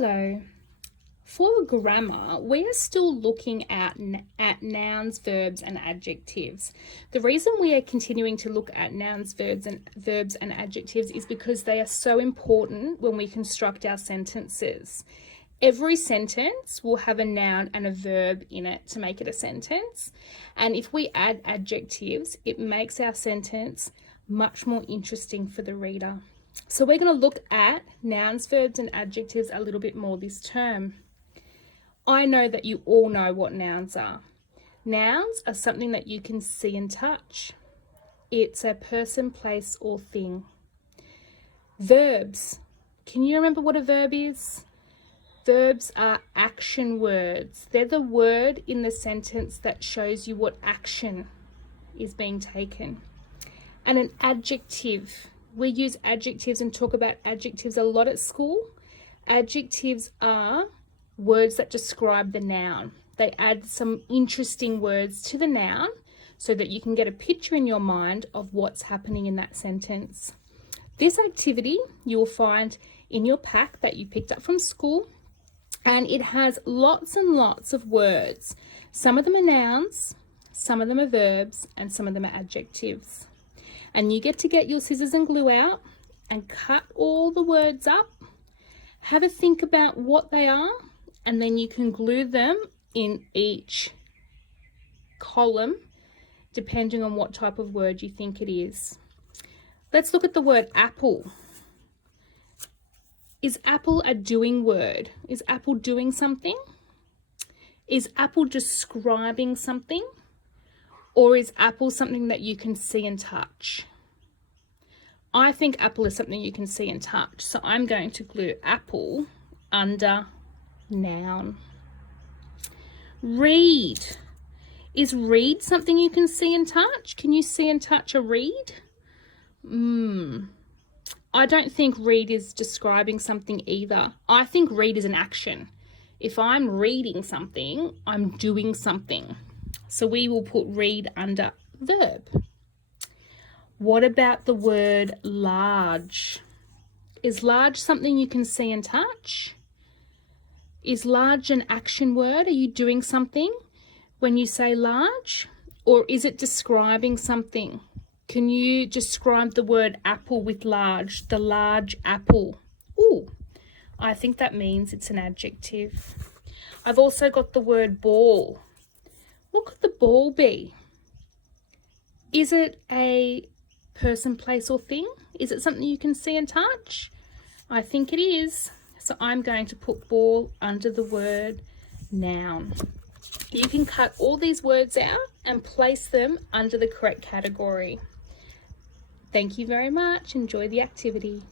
Hello. For grammar, we are still looking at nouns, verbs, and adjectives. The reason we are continuing to look at nouns, verbs, and adjectives is because they are so important when we construct our sentences. Every sentence will have a noun and a verb in it to make it a sentence. And if we add adjectives, it makes our sentence much more interesting for the reader. So we're going to look at nouns, verbs, and adjectives a little bit more this term. I know that you all know what nouns are. Nouns are something that you can see and touch. It's a person, place, or thing. Verbs. Can you remember what a verb is? Verbs are action words. They're the word in the sentence that shows you what action is being taken. And an adjective. We use adjectives and talk about adjectives a lot at school. Adjectives are words that describe the noun. They add some interesting words to the noun so that you can get a picture in your mind of what's happening in that sentence. This activity you will find in your pack that you picked up from school, and it has lots and lots of words. Some of them are nouns, some of them are verbs, and some of them are adjectives. And you get to get your scissors and glue out and cut all the words up. Have a think about what they are, and then you can glue them in each column depending on what type of word you think it is. Let's look at the word apple. Is apple a doing word? Is apple doing something? Is apple describing something? Or is apple something that you can see and touch? I think apple is something you can see and touch, so I'm going to glue apple under noun. Read. Is read something you can see and touch? Can you see and touch a read? I don't think read is describing something either. I think read is an action. If I'm reading something, I'm doing something. So we will put read under verb. What about the word large? Is large something you can see and touch? Is large an action word? Are you doing something when you say large? Or is it describing something? Can you describe the word apple with large? The large apple. Ooh, I think that means it's an adjective. I've also got the word ball. What could the ball be? Is it a person, place, or thing? Is it something you can see and touch? I think it is. So I'm going to put ball under the word noun. You can cut all these words out and place them under the correct category. Thank you very much. Enjoy the activity.